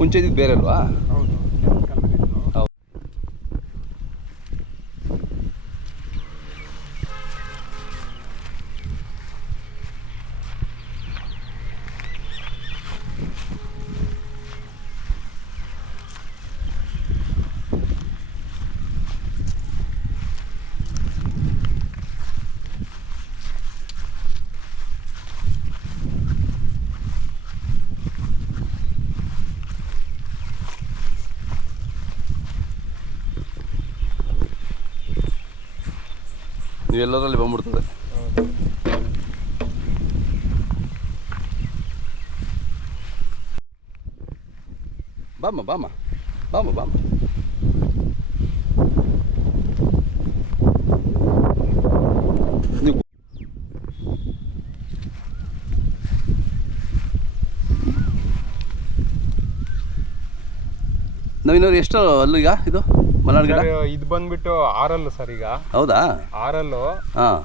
ಮುಂಚೆ ಇದ್ದಿದ್ದು ಬೇರೆ ಅಲ್ವಾ? ಹೌದು. ನೀವೆಲ್ಲರಲ್ಲಿ ಬಂದ್ಬಿಡ್ತದೆ. ಬಾಮ್ಮ ಬಾಮ್ಮ ಬಾಮ್ಮ ಬಾಮ್ಮ. ನೀವು ನವೀನವ್ರು ಎಷ್ಟು ಅಲ್ಲಿಗ ಇದು ಮಲ್ನಾಡ್ ಗಿಡ? ಇದು ಬಂದ್ಬಿಟ್ಟು 6 ಸರ್ ಈಗ. ಹೌದಾ? 6 ಹಾಂ.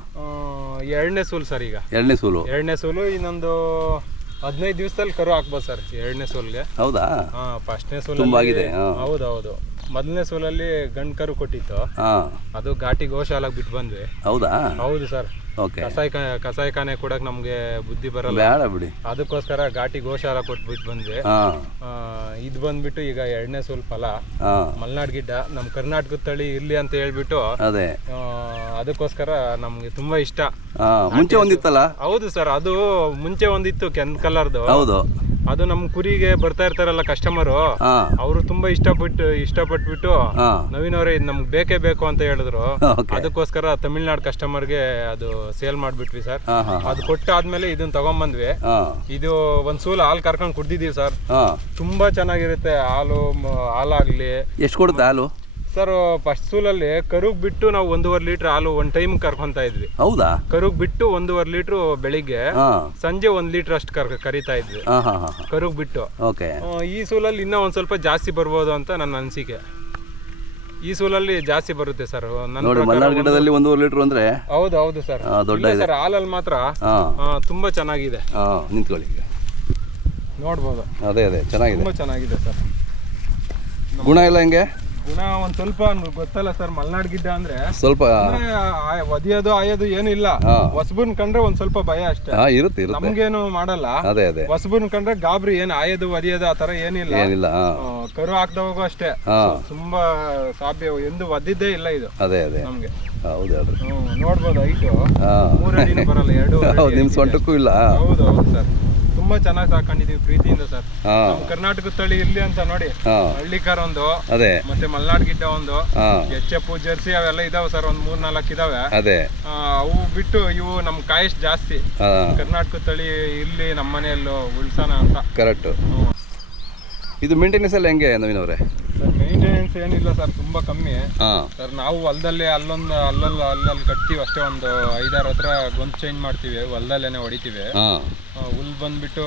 2ನೇ ಸೂಲು ಸರ್ ಈಗ. 2ನೇ ಸೂಲು. 2ನೇ ಸೂಲು ಇನ್ನೊಂದು 15 ದಿವಸದಲ್ಲಿ ಕರು ಹಾಕ್ಬೋದು ಸರ್ 2ನೇ ಸೂಲ್ಗೆ. ಹೌದಾ? ಹಾಂ. ಫಸ್ಟ್ನೇ ಸೂಲ್ ತುಂಬ ಆಗಿದೆ. ಹೌದೌದು. ಮೊದಲನೇ ಸೂಲಲ್ಲಿ ಗಂಡು ಕರು ಕೊಟ್ಟಿತ್ತು. ಹಾಂ. ಅದು ಘಾಟಿ ಗೋಶಾಲಾಗಿ ಬಿಟ್ಟು ಬಂದ್ವಿ. ಹೌದಾ? ಹೌದು ಸರ್. ಓಕೆ. ಕಸಾಯಿಖಾನೆ ಕೊಡಕ್ಕೆ ನಮಗೆ ಬುದ್ಧಿ ಬರಲ್ಲ, ಬೇಡ ಬಿಡಿ, ಅದಕ್ಕೋಸ್ಕರ ಘಾಟಿ ಗೋಶಾಲ ಕೊಟ್ಬಿಟ್ಟು ಬಂದ್ವಿ. ಇದು ಬಂದ್ಬಿಟ್ಟು ಈಗ 2ನೇ ಸೂಲ್ ಫಲ ಮಲ್ನಾಡ್ ಗಿಡ್ಡ, ನಮ್ಮ ಕರ್ನಾಟಕದ ತಳಿ ಇರ್ಲಿ ಅಂತ ಹೇಳ್ಬಿಟ್ಟು ಅದೇ ಅದಕ್ಕೋಸ್ಕರ ನಮ್ಗೆ ತುಂಬಾ ಇಷ್ಟ. ಮುಂಚೆ ಒಂದಿತ್ತಲ್ಲ? ಹೌದು ಸರ್, ಅದು ಮುಂಚೆ ಒಂದಿತ್ತು ಕೆಂಪ್ ಕಲರ್ದು. ಹೌದು. ಅದು ನಮ್ಮ ಕುರಿಗೆ ಬರ್ತಾ ಇರ್ತಾರಲ್ಲ ಕಸ್ಟಮರು, ಅವರು ತುಂಬಾ ಇಷ್ಟಪಟ್ಬಿಟ್ಟು ನವೀನ್ ಅವರೇ ಇದು ನಮ್ಗೆ ಬೇಕೇ ಬೇಕು ಅಂತ ಹೇಳಿದ್ರು. ಅದಕ್ಕೋಸ್ಕರ ತಮಿಳ್ನಾಡು ಕಸ್ಟಮರ್ಗೆ ಅದು ಸೇಲ್ ಮಾಡ್ಬಿಟ್ವಿ ಸರ್. ಅದು ಕೊಟ್ಟಾದ್ಮೇಲೆ ಇದನ್ನ ತಗೊಂಬಂದ್ವಿ. ಇದು ಒಂದ್ ಸೂಲ್ ಹಾಲು ಕರ್ಕೊಂಡು ಕುಡ್ದಿದೀವಿ ಸರ್. ತುಂಬಾ ಚೆನ್ನಾಗಿರುತ್ತೆ ಹಾಲಾಗ್ಲಿ. ಎಷ್ಟು ಕೊಡುತ್ತೆ ಹಾಲು ಸರ್? ಫಸ್ಟ್ ಸೂಲಲ್ಲಿ ಕರುಗ್ ಬಿಟ್ಟು ನಾವು 1.5 ಲೀಟರ್ ಹಾಲು ಒಂದ್ ಟೈಮ್ ಕರ್ಕೊಂತ ಇದ್ವಿ. ಹೌದಾ? ಕರುಗ್ ಬಿಟ್ಟು 1.5 ಲೀಟರ್ ಬೆಳಿಗ್ಗೆ, ಸಂಜೆ 1 ಲೀಟರ್ ಅಷ್ಟು ಕರಿತಾ ಇದ್ವಿ ಕರುಗ್ ಬಿಟ್ಟು. ಈ ಸೂಲಲ್ಲಿ ಇನ್ನೂ ಒಂದ್ ಸ್ವಲ್ಪ ಜಾಸ್ತಿ ಬರ್ಬೋದು ಅಂತ ನನ್ನ ಅನಿಸಿಕೆ. ಈ ಸೂಲಲ್ಲಿ ಜಾಸ್ತಿ ಬರುತ್ತೆ ಸರ್. ಮಲ್ನಾಡ್ ಗಿಡದಲ್ಲಿ 1.5 ಲೀಟರ್ ಅಂದ್ರೆ ಹೌದು ಸರ್. ದೊಡ್ಡ ಸರ್ ಹಾಲಲ್ಲಿ ಮಾತ್ರ ತುಂಬಾ ಚೆನ್ನಾಗಿದೆ. ನಿಂತ್ಕೊಳ್ಳಿ, ನೋಡ್ಬೋದು. ಅದೇ ಚೆನ್ನಾಗಿದೆ, ತುಂಬಾ ಚೆನ್ನಾಗಿದೆ ಸರ್. ಗುಣ ಎಲ್ಲ ಹೆಂಗೆ? ಗುಣ ಒಂದ್ ಸ್ವಲ್ಪ ಗೊತ್ತಲ್ಲ ಸರ್, ಮಲ್ನಾಡ್ ಗಿಡ್ಡ ಅಂದ್ರೆ ಸ್ವಲ್ಪ ಒದಿಯೋದು ಆಯೋದು ಏನಿಲ್ಲ. ಹೊಸಬನ್ ಕಂಡ್ರೆ ಒಂದ್ ಸ್ವಲ್ಪ ಭಯ ಅಷ್ಟೇ. ನಮ್ಗೇನು ಮಾಡಲ್ಲ. ಹೊಸಬನ್ ಕಂಡ್ರೆ ಗಾಬರಿ, ಏನ್ ಆಯೋದು ಒದಿಯೋದು ಆತರ ಏನಿಲ್ಲ. ಕರು ಹಾಕ್ದವಾಗೂ ಅಷ್ಟೇ ತುಂಬಾ ಸಾಧ್ಯ, ಎಂದು ಒದ್ದಿದ್ದೇ ಇಲ್ಲ ಇದು ನಮ್ಗೆ. ನೋಡ್ಬೋದು, ಹೈಟು 3 ಅಡಿನೂ ಬರಲ್ಲ, 2 ನಿಮ್ ಸೊಂಟಕ್ಕೂ ಇಲ್ಲ. ಹೌದು ಸರ್, ತುಂಬಾ ಚೆನ್ನಾಗಿ ಸಾಕೊಂಡಿದೀವಿ ಪ್ರೀತಿಯಿಂದ ಸರ್. ಕರ್ನಾಟಕದ ತಳಿ ಇರ್ಲಿ ಅಂತ ನೋಡಿ, ಹಳ್ಳಿಕಾರ ಒಂದು, ಮತ್ತೆ ಮಲ್ನಾಡ್ ಗಿಡ್ಡ ಒಂದು, HF ಜರ್ಸಿ ಅವೆಲ್ಲ ಇದಾವೆ ಸರ್. ಒಂದ್ 3-4 ಇದಾವೆ. ಅವು ಬಿಟ್ಟು ಇವು ನಮ್ ಕಾಯಿಸ್ ಜಾಸ್ತಿ. ಕರ್ನಾಟಕದ ತಳಿ ಇರ್ಲಿ ನಮ್ಮ ಮನೆಯಲ್ಲೂ ಉಳ್ಸೋಣ ಅಂತ. ಕರೆಕ್ಟ್. ಇದು ಮೇಂಟೆನೆನ್ಸ್ ಎಲ್ಲ ಹೆಂಗೆ ನವೀನ್ ಅವರೇ? ಸರ್ ಮೇಂಟೆನೆನ್ಸ್ ಏನಿಲ್ಲ ಸರ್, ತುಂಬಾ ಕಮ್ಮಿ ಸರ್. ನಾವು ಹೊಲದಲ್ಲೇ ಅಲ್ಲಲ್ಲಿ ಕಟ್ತೀವಿ ಅಷ್ಟೇ. ಒಂದು 5-6 ಹತ್ರ ಗೊಂದು ಚೇಂಜ್ ಮಾಡ್ತೀವಿ, ಹೊಲದಲ್ಲೇನೆ ಹೊಡಿತೀವಿ. ಹುಲ್ ಬಂದ್ಬಿಟ್ಟು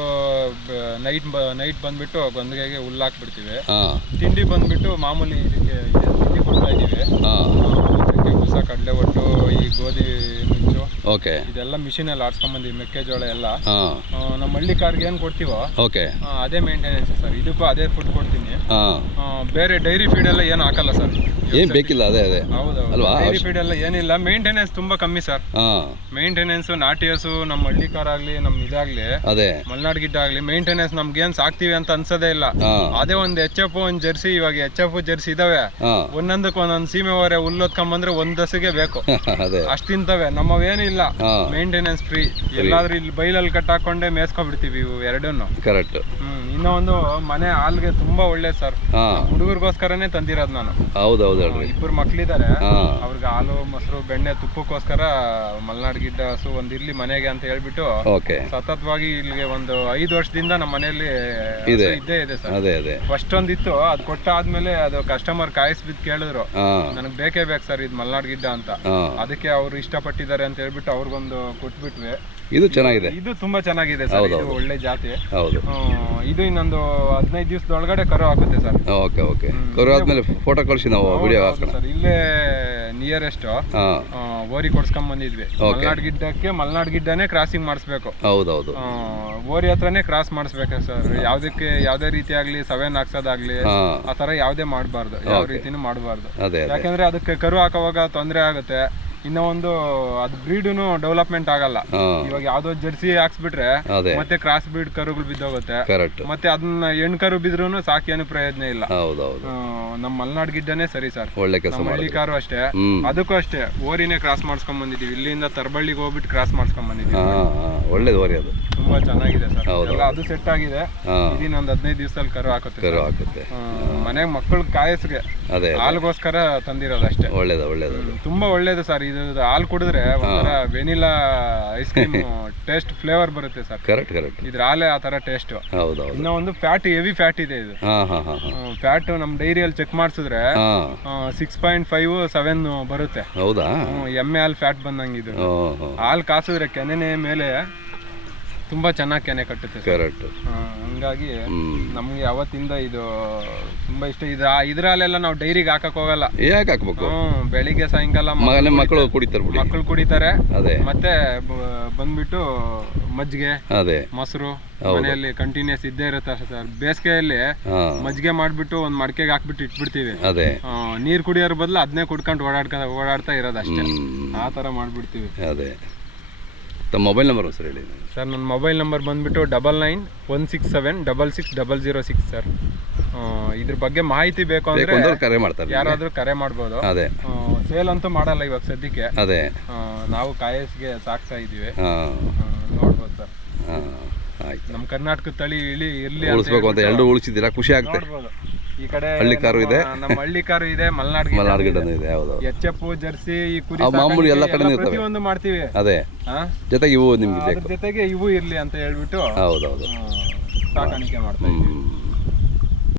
ನೈಟ್ ಬಂದ್ಬಿಟ್ಟು ಗೊಂದಿಗೆಗೆ ಹುಲ್ಲು ಹಾಕ್ಬಿಡ್ತೀವಿ. ತಿಂಡಿ ಬಂದ್ಬಿಟ್ಟು ಮಾಮೂಲಿ ಇದಕ್ಕೆ ತಿಂಡಿ ಕೊಡ್ತಾ ಇದೀವಿ. ಬೂಸ, ಕಡಲೆ ಒಟ್ಟು, ಈ ಗೋಧಿ ನುಚ್ಚು, ಇದೆಲ್ಲ ಮಿಷಿನ್ ಅಲ್ಲಿ ಆಡ್ಸ್ಕೊಂಡ್ಬಂದಿವಿ. ಮೆಕ್ಕೆಜೋಳ ಎಲ್ಲ ನಮ್ಮ ಹಳ್ಳಿ ಕಾರ್ಗೆ ಏನ್ ಕೊಡ್ತೀವೋ ಅದೇ ಮೇಂಟೆನೆನ್ಸ್ ಸರ್. ಇದಕ್ಕೂ ಅದೇ ಫುಡ್ ಕೊಡ್ತೀನಿ. ಬೇರೆ ಡೈರಿ ಫೀಡ್ ಎಲ್ಲ ಏನು ಹಾಕಲ್ಲ ಸರ್, ಏನ್ ಬೇಕಿಲ್ಲ. ಹೌದು, ಡೈರಿ ಫೀಡ್ ಎಲ್ಲ ಏನಿಲ್ಲ. ಮೇಂಟೆನೆನ್ಸ್ ತುಂಬಾ ಕಮ್ಮಿ ಸರ್. ಮೇಂಟೆನೆನ್ಸ್ ನಾಟಿ ಹಸು, ನಮ್ಮ ಹಳ್ಳಿ ಕಾರ್ ಆಗ್ಲಿ, ನಮ್ ಇದಾಗ್ಲಿ, ಮಲ್ನಾಡ್ ಗಿಡ್ಡ ಆಗ್ಲಿ, ಮೇಂಟೆನೆನ್ಸ್ ನಮ್ಗೆ ಏನ್ ಸಾಕ್ತಿವಿ ಅಂತ ಅನ್ಸೋದೇ ಇಲ್ಲ. ಅದೇ ಒಂದ್ HF ಒಂದ್ ಜರ್ಸಿ, ಇವಾಗ HF ಜರ್ಸಿ ಇದಾವೆ, ಒಂದೊಂದಕ್ಕೆ ಒಂದೊಂದ್ ಸೀಮೆ ಹೊರೆ ಹುಲ್ಲೊತ್ಕೊಂಬಂದ್ರೆ ಒಂದ್ ದಸೆಗೆ ಬೇಕು, ಅಷ್ಟ್ ತಿಂತವೆ. ನಮ್ಮವೇನಿಲ್ಲ, ಮೇಂಟೆನೆನ್ಸ್ ಫ್ರೀ. ಎಲ್ಲಾದ್ರೂ ಇಲ್ಲಿ ಬೈಲಲ್ಲಿ ಕಟ್ಟಾಕೊಂಡೆ ಮೇಸ್ಕೊಬಿಡ್ತೀವಿ ಇವು ಎರಡನ್ನು. ಕರೆಕ್ಟ್. ಇನ್ನೂ ಒಂದು ಮನೆ ಹಾಲ್ಗೆ ತುಂಬಾ ಒಳ್ಳೇದು ಸರ್. ಹುಡುಗರಿಗೋಸ್ಕರನೇ ತಂದಿರೋದು ನಾನು. ಹೌದೌದು. 2 ಮಕ್ಳಿದ್ದಾರೆ, ಅವ್ರಿಗೆ ಹಾಲು, ಮೊಸರು, ಬೆಣ್ಣೆ, ತುಪ್ಪಕ್ಕೋಸ್ಕರ ಮಲ್ನಾಡ್ ಗಿಡ್ಡ ಹಸು ಒಂದಿರ್ಲಿ ಮನೆಗೆ ಅಂತ ಹೇಳ್ಬಿಟ್ಟು ಸತತವಾಗಿ ಇಲ್ಲಿಗೆ ಒಂದು 5 ವರ್ಷದಿಂದ ನಮ್ಮ ಮನೆಯಲ್ಲಿ ಇದ್ದೇ ಇದೆ ಸರ್. ಫಸ್ಟ್ ಒಂದಿತ್ತು, ಅದು ಕೊಟ್ಟಾದ್ಮೇಲೆ ಅದು ಕಸ್ಟಮರ್ ಕಾಯಿಸ್ಬಿದ್ದು ಕೇಳಿದ್ರು, ನನಗೆ ಬೇಕೇ ಬೇಕು ಸರ್ ಇದು ಮಲ್ನಾಡ್ ಗಿಡ್ಡ ಅಂತ. ಅದಕ್ಕೆ ಅವ್ರು ಇಷ್ಟಪಟ್ಟಿದ್ದಾರೆ ಅಂತ ಹೇಳ್ಬಿಟ್ಟು ಅವ್ರಿಗೊಂದು ಕೊಟ್ಬಿಟ್ವಿ. ಇದು ಚೆನ್ನಾಗಿದೆ. ಇದು ತುಂಬಾ ಚೆನ್ನಾಗಿದೆ ಸರ್, ಇದು ಒಳ್ಳೆ ಜಾತಿ. ಹೌದು. ಇದು ಇನ್ನೊಂದು 15 ದಿವಸದೊಳಗಡೆ ಕರು ಹಾಕುತ್ತೆ ಸರ್. Okay okay. ಕರು ಆದ್ಮೇಲೆ ಫೋಟೋ ಕಳಿಸಿ ನಾವು ವಿಡಿಯೋ ಹಾಕೋಣ ಸರ್. ಇಲ್ಲೇ ನಿಯರೆಸ್ಟ್ ಓರಿ ಕೊಡ್ಸ್ಕೊಂಡ್ ಬಂದಿದ್ವಿ. ಮಲ್ನಾಡ್ ಗಿಡ್ಡನೇ ಕ್ರಾಸಿಂಗ್ ಮಾಡಿಸ್ಬೇಕು. ಹೌದೌದು. ಓರಿ ಹತ್ರನೇ ಕ್ರಾಸ್ ಮಾಡಿಸ್ಬೇಕು ಸರ್. ಯಾವ್ದೇ ರೀತಿ ಆಗ್ಲಿ ಸವೆನ್ ಹಾಕ್ಸೋದಾಗ್ಲಿ ಆ ತರ ಯಾವ್ದೇ ಮಾಡಬಾರ್ದು, ಯಾವ ರೀತಿನೂ ಮಾಡಬಾರ್ದು. ಯಾಕಂದ್ರೆ ಅದಕ್ಕೆ ಕರು ಹಾಕೋವಾಗ ತೊಂದರೆ ಆಗುತ್ತೆ. ಇನ್ನ ಒಂದು ಅದು ಬ್ರೀಡ್ನು ಡೆವಲಪ್ಮೆಂಟ್ ಆಗಲ್ಲ. ಇವಾಗ ಯಾವ್ದೋ ಜರ್ಸಿ ಹಾಕ್ಸ್ಬಿಟ್ರೆ ಮತ್ತೆ ಕ್ರಾಸ್ ಬ್ರೀಡ್ ಕರುಗಳು ಬಿದ್ದೋಗುತ್ತೆ. ಮತ್ತೆ ಅದನ್ನ ಹೆಣ್ ಕರು ಬಿದ್ರೂ ಸಾಕೇನು ಪ್ರಯೋಜನ ಇಲ್ಲ. ನಮ್ಮ ಮಲ್ನಾಡ್ ಗಿಡ್ಡನೇ ಸರಿ ಸರ್. ನಮ್ಮ ಹಳ್ಳಿ ಕಾರು ಅಷ್ಟೇ, ಅದಕ್ಕೂ ಅಷ್ಟೇ ಓರಿನೇ ಕ್ರಾಸ್ ಮಾಡ್ಸ್ಕೊಂಡ್ ಬಂದಿದೀವಿ. ಇಲ್ಲಿಂದ ತರಬಳ್ಳಿಗೆ ಹೋಗ್ಬಿಟ್ಟು ಕ್ರಾಸ್ ಮಾಡ್ಸ್ಕೊಂಡ್ ಬಂದಿದೀವಿ. ಒಳ್ಳೇದು ಓರಿ, ಅದು ತುಂಬಾ ಚೆನ್ನಾಗಿದೆ ಸರ್. ಎಲ್ಲ ಅದು ಸೆಟ್ ಆಗಿದೆ. ಇದನ್ನೊಂದು 15 ದಿವಸದಲ್ಲಿ ಕರು ಹಾಕುತ್ತೆ. ಮನೆಗೆ ಮಕ್ಕಳು ಕಾಯಸ್ಗೆ ಹಾಲ್ಗೋಸ್ಕರ ತಂದಿರೋದು ಅಷ್ಟೇ. ಒಳ್ಳೇದು ತುಂಬಾ ಒಳ್ಳೇದು ಸರ್. ಇದು ಹಾಲು ಕುಡಿದ್ರೆ ಒಂಥರ vanilla ice cream taste flavour ಬರುತ್ತೆ ಸರ್. ಕರೆಕ್ಟ್. ಇದ್ರ ಹಾಲೆ ಆ ತರ ಟೇಸ್ಟ್. ಇನ್ನ ಒಂದು ಫ್ಯಾಟ್, ಹೆವಿ ಫ್ಯಾಟ್ ಇದೆ ಇದು. ಫ್ಯಾಟ್ ನಮ್ ಡೈರಿಯಲ್ಲಿ ಚೆಕ್ ಮಾಡಿಸಿದ್ರೆ 6.5 7 ಬರುತ್ತೆ. ಹೌದಾ? ಎಮ್ಮೆ ಹಾಲು ಫ್ಯಾಟ್ ಬಂದಂಗಿದು. ಹಾಲು ಕಾಸಿದ್ರೆ ಕೆನೆ ಮೇಲೆ ತುಂಬಾ ಚೆನ್ನಾಗಿ ಕೆನೆ ಕಟ್ಟುತ್ತೆ. ಹಂಗಾಗಿ ನಮ್ಗೆ ಅವತ್ತಿಂದ ಇದು ತುಂಬಾ ಇಷ್ಟ. ಇದ್ರ ಹಾಲೆಲ್ಲ ನಾವು ಡೈರಿಗೆ ಹಾಕಕ್ ಹೋಗಲ್ಲ. ಯಾಕೆ ಹಾಕ್ಬೇಕು? ಬೆಳಿಗ್ಗೆ ಸಾಯಂಕಾಲ ಮಕ್ಕಳು ಕುಡಿತಾರೆ. ಮತ್ತೆ ಬಂದ್ಬಿಟ್ಟು ಮಜ್ಜಿಗೆ, ಮೊಸರು ಮನೆಯಲ್ಲಿ ಕಂಟಿನ್ಯೂಸ್ ಇದ್ದೇ ಇರುತ್ತೆ ಸರ್. ಬೇಸಿಗೆಯಲ್ಲಿ ಮಜ್ಜಿಗೆ ಮಾಡ್ಬಿಟ್ಟು ಒಂದ್ ಮಡಕೆಗೆ ಹಾಕ್ಬಿಟ್ಟು ಇಟ್ಬಿಡ್ತೀವಿ. ನೀರ್ ಕುಡಿಯೋರ್ ಬದಲು ಅದನ್ನೇ ಕುಡ್ಕೊಂಡು ಓಡಾಡ್ತಾ ಇರೋದು ಅಷ್ಟೇ. ಆ ತರ ಮಾಡ್ಬಿಡ್ತೀವಿ. ಮೊಬೈಲ್ ನಂಬರ್ ಸರ್ ಹೇಳಿ ಸರ್. ನನ್ನ ಮೊಬೈಲ್ ನಂಬರ್ ಬಂದ್ಬಿಟ್ಟು 9916766006 ಸರ್. ಇದ್ರ ಬಗ್ಗೆ ಮಾಹಿತಿ ಬೇಕು ಅಂದ್ರೆ ಕರೆ ಮಾಡ್ತಾರೆ, ಯಾರಾದ್ರೂ ಕರೆ ಮಾಡ್ಬೋದು. ಸೇಲ್ ಅಂತೂ ಮಾಡಲ್ಲ ಇವಾಗ ಸದ್ಯಕ್ಕೆ. ನಾವು ಕಾಯಸ್ಗೆ ಸಾಕ್ತಾ ಇದೀವಿ, ನೋಡ್ಬೋದು ಸರ್. ನಮ್ಮ ಕರ್ನಾಟಕ ತಳಿ ಇರ್ಲಿ ಅಂತ ಎಲ್ಲರೂ ಉಳಿಸಿದ್ದೀರಾ, ಖುಷಿ ಆಗುತ್ತೆ. ಈ ಕಡೆ ಹಳ್ಳಿ ಕಾರು ಇದೆ, ನಮ್ಮ ಹಳ್ಳಿ ಕಾರು ಇದೆ, ಮಲ್ನಾಡ್ ಗಿಡನೂ ಇದೆ. ಹೌದು. ಎಚ್.ಎಫ್, ಜರ್ಸಿ, ಈ ಕುರಿ ಮಾಮೂಲಿ ಎಲ್ಲ ಕಡೆ ಪ್ರತಿಯೊಂದು ಮಾಡ್ತೀವಿ. ಜೊತೆಗೆ ಇವು ನಿಮ್ಗೆ ಜೊತೆಗೆ ಇವು ಇರ್ಲಿ ಅಂತ ಹೇಳ್ಬಿಟ್ಟು ಹೌದೌದು ಸಾಕಾಣಿಕೆ ಮಾಡ್ತಾ ಇದ್ದೀವಿ.